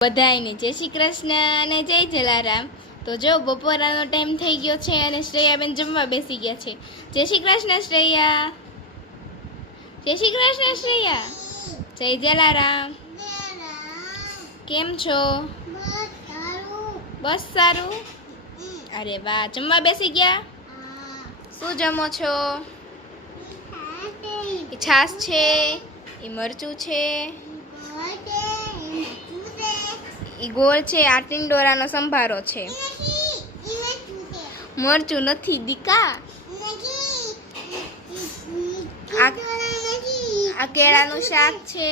બધાયને જય શ્રી કૃષ્ણ અને જય જલારામ। તો જો બપોરાનો ટાઈમ થઈ ગયો છે અને શ્રેયાબેન જમવા બેસી ગયા છે। જય શ્રી કૃષ્ણ શ્રેયા, જય શ્રી કૃષ્ણ શ્રેયા, જય જલારામ। કેમ છો? બસ સારું। અરે વાહ, જમવા બેસી ગયા? શું જમો છો? છાશ છે, એ મરચું છે, ઈ ગોળ છે, આ ટિંડોરાનો સંભારો છે। મરચું નથી દીકા, આ કેળાનું શાક છે,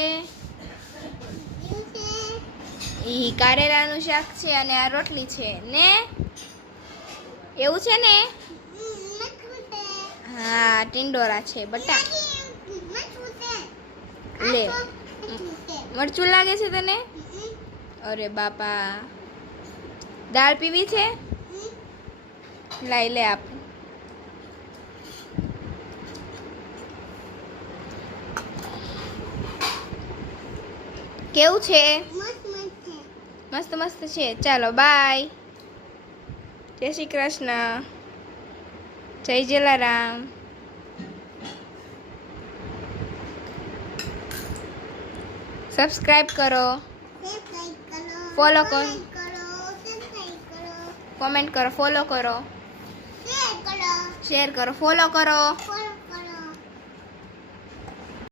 ઈ કારેલાનું શાક છે અને આ રોટલી છે ને, એવું છે ને? હા, ટિંડોરા છે બટા। લે, મરચું લાગે છે તને? અરે બાપા, દાળ પીવી છે? લાઈ લે આપ। કેવું છે? મસ્ત મસ્ત છે। ચાલો બાય, જય શ્રી કૃષ્ણ, જય જલારામ। સબસ્ક્રાઇબ કરો, ફોલો કરો, કોમેન્ટ કરો, ફોલો કરો, શેર કરો, ફોલો કરો।